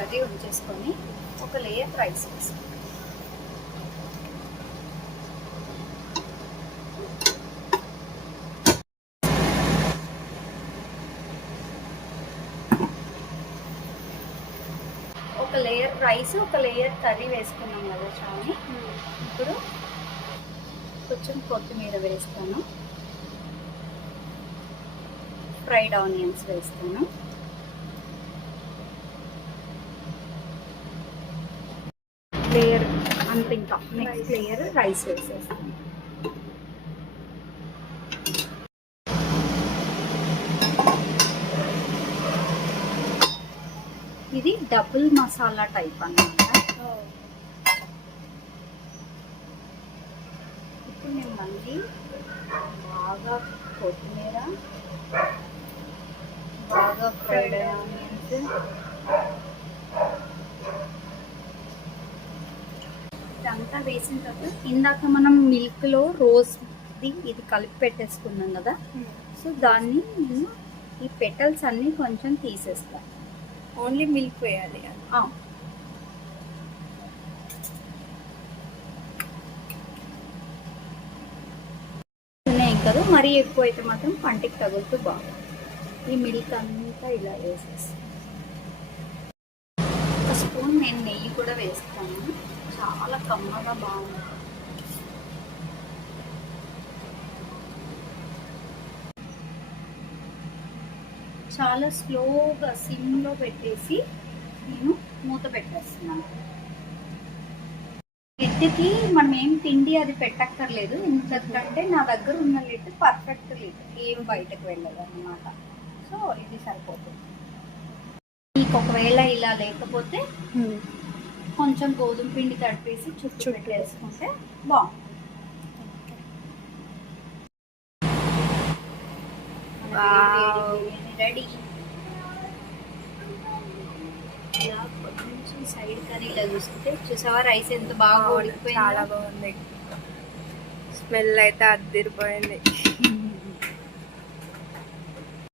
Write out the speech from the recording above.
Curry ఉంచేసుకొని ఒక layer rice వేస్తాం. ఒక లేయర్ రైస్ ఒక లేయర్ కర్రీ వేసుకున్నాం కదా చాని. ఇప్పుడు కొంచెం కొత్తిమీర వేస్తాను, ఫ్రైడ్ ఆనియన్స్ వేస్తాను, లేయర్ అంత, ఇంకా నెక్స్ట్ లేయర్ రైస్ వేసేస్తాను. ఇది డబుల్ మసాలా టైప్ అన్నమాట. ఇప్పుడు నేను మళ్ళీ బాగా కొత్తిమీర, బాగా ఫ్రైడ్ ఆనియన్స్, ఇదంతా వేసిన తర్వాత ఇందాక మనం మిల్క్లో రోజ్ది ఇది కలిపి పెట్టేసుకున్నాం కదా, సో దాన్ని నేను ఈ పెటల్స్ అన్నీ కొంచెం తీసేస్తాను. ఓన్లీ మిల్క్ వేయాలి. ఉన్నాయి కదా, మరీ ఎక్కువ అయితే మాత్రం పంటికి తగులుతూ బాగా. ఈ మిల్క్ అంతా ఇలా వేసేస్తాను. ఒక స్పూన్ నేను నెయ్యి కూడా వేస్తాను, చాలా కమ్మగా బాగుంటుంది. చాలా స్లోగా సిమ్లో పెట్టేసి నేను మూత పెట్టేస్తున్నాను. లిడ్కి మనం ఏం తిండి అది పెట్టక్కర్లేదు, ఎందుకంటే నా దగ్గర ఉన్న లిడ్ పర్ఫెక్ట్ లిడ్, ఏం బయటకు వెళ్ళదు అన్నమాట. సో ఇది సరిపోతుంది. మీకు ఒకవేళ ఇలా లేకపోతే కొంచెం గోధుమ పిండి తడిపేసి చుట్టూ వేసుకుంటే బాగుంటుంది. రెడీ. ఇలా కొంచెం సైడ్ కానీ ఇలా చూస్తే చూసావా రైస్ ఎంత బాగా ఉడికిపోయింది. చాలా బాగుంది, స్మెల్ అయితే అదిరిపోయింది.